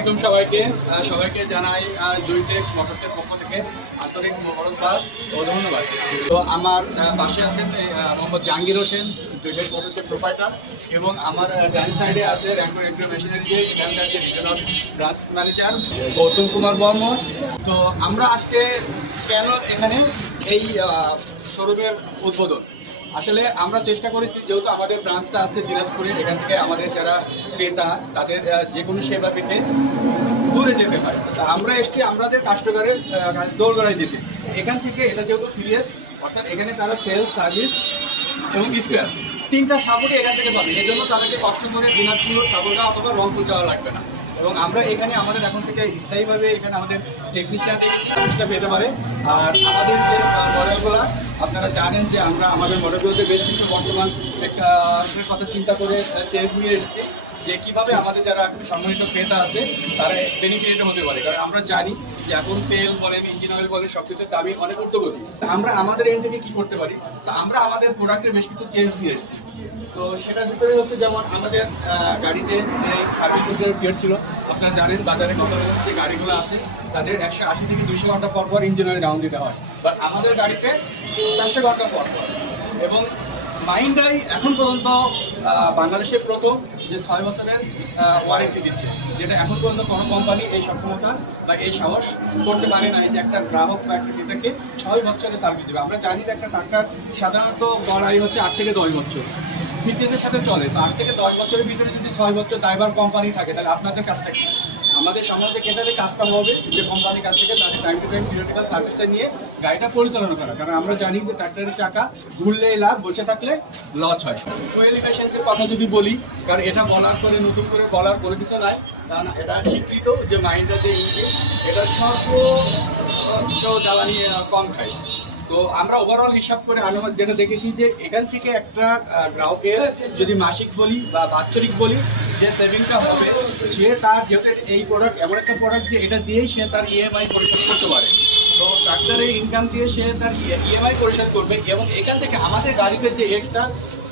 আলাইকুম সবাইকে জানাই জুইটেক্স মোটরসের পক্ষ থেকে আন্তরিক মোবারকবাদ ও ধন্যবাদ। তো আমার পাশে আছেন মোহাম্মদ জাহাঙ্গীর হোসেন, জুইটেক্স মোটরসের প্রোপাইটার, এবং আমার ডান সাইডে আছে Rancon agro machinery regional branch manager Goutam Kumar Barman. তো আমরা আজকে কেন এখানে এই শোরুমের উদ্বোধন, আসলে আমরা চেষ্টা করেছি, যেহেতু আমাদের ব্রাঞ্চটা আছে দিনাজপুরে, এখান থেকে আমাদের যারা ক্রেতা তাদের যে কোনো সেবা পেতে দূরে যেতে হয়। তা আমরা এসেছি আমাদের কাস্টমারের দোরগোড়ায় যেতে। এখান থেকে এটা যেহেতু 3S, অর্থাৎ এখানে তারা সেলস, সার্ভিস এবং স্পেয়ার তিনটা সাপোর্টই এখান থেকে পাবে। এই জন্য তাদেরকে কষ্ট করে দিনাজপুর সাপোর্টটা অথবা রংপুর যাওয়া লাগবে না। এবং আমরা এখানে আমাদের এখন থেকে স্থায়ীভাবে এখানে আমাদের টেকনিশিয়ান পেতে পারে। আর আমাদের যে মডেলগুলো আপনারা জানেন যে আমরা আমাদের মডেলগুলোতে বেশ কিছু বর্তমান কথা চিন্তা করে চেঞ্জ নিয়ে এসেছি, যে কীভাবে আমাদের যারা সম্মানিত ক্রেতা আছে তারা বেনিফিটেড হতে পারে। কারণ আমরা জানি যে এখন তেল বলেন, ইঞ্জিন অয়েল বলেন, সব কিছুর দামি অনেক ঊর্ধ্বগতি। আমরা আমাদের এন্ড থেকে কী করতে পারি, তা আমরা আমাদের প্রোডাক্টের বেশ কিছু চেঞ্জ নিয়ে এসেছি। তো সেটার ভিতরে হচ্ছে যেমন আমাদের গাড়িতে যে সার্ভিস পিরিয়ড ছিল, আপনারা জানেন বাজারে কত যে গাড়িগুলো আছে তাদের 180 থেকে 200 ঘন্টা পর পর ইঞ্জিন অয়েল ডাউন দিতে হয়, বাট আমাদের গাড়িতে 400 ঘন্টা পর পর। এবং মাহিন্দ্রাই এখন পর্যন্ত বাংলাদেশে প্রথম যে 6 বছরের ওয়ারেন্টি দিচ্ছে, যেটা এখন পর্যন্ত কোনো কোম্পানি এই সক্ষমতা বা এই সাহস করতে পারে না, যে একটা গ্রাহক বা একটা ক্রেতাকে 6 বছরের সার্ভিস দেবে। আমরা জানি যে একটা ট্রাক্টর সাধারণত গড়াই হচ্ছে 8 থেকে 10 বছর ফিটনেসের সাথে চলে। তো 8 থেকে 10 বছরের ভিতরে যদি 6 বছর ড্রাইভার কোম্পানি থাকে, তাহলে আপনাদের কাজটা কি? আমাদের সমাজে ক্রেতাদের কাজটা হবে যে কোম্পানির কাছ থেকে তাদের টাইম টু টাইম পিরিয়ডিক্যাল সার্ভিসটা নিয়ে গাড়িটা পরিচালনা করা। কারণ আমরা জানি যে ট্রাক্টরের চাকা ঘুরলে লাভ, বসে থাকলে লস হয়। ফুয়েল এফিশিয়েন্সির কথা যদি বলি, কারণ এটা বলার পরে নতুন করে বলার কোনো কিছু নাই, কারণ এটা স্বীকৃত যে মাহিন্দ্রা যে ইঞ্জিন এটা সর্বোচ্চ জ্বালানি কম খায়। তো আমরা ওভারঅল হিসাব করে আনুমানিক যেটা দেখেছি যে এখান থেকে একটা গ্রাহকের যদি মাসিক বলি বা বাৎসরিক বলি যে সেভিংটা হবে, সে তার যেহেতু এই প্রোডাক্ট এমন একটা প্রোডাক্ট যে এটা দিয়েই সে তার ইএমআই পরিশোধ করতে পারে। তো ট্রাক্টরের ইনকাম দিয়ে সে তার ইএমআই পরিশোধ করবে, এবং এখান থেকে আমাদের গাড়িতে যে এক্সট্রা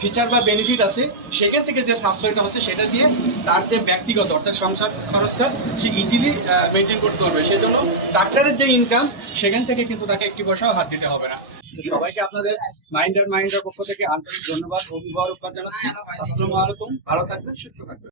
ফিচার বা বেনিফিট আছে সেখান থেকে যে সাশ্রয়টা হচ্ছে সেটা দিয়ে তার যে ব্যক্তিগত অর্থাৎ সংসার খরচটা সে ইজিলি মেনটেন করতে পারবে। সেজন্য ট্রাক্টরের যে ইনকাম সেখান থেকে কিন্তু তাকে একটি পয়সাও হাত দিতে হবে না। সবাইকে আপনাদের মাহিন্দ্রার পক্ষ থেকে আন্তরিক ধন্যবাদ ও অভিভাবক জানাচ্ছি। আসসালামু আলাইকুম, ভালো থাকবেন, সুস্থ থাকবেন।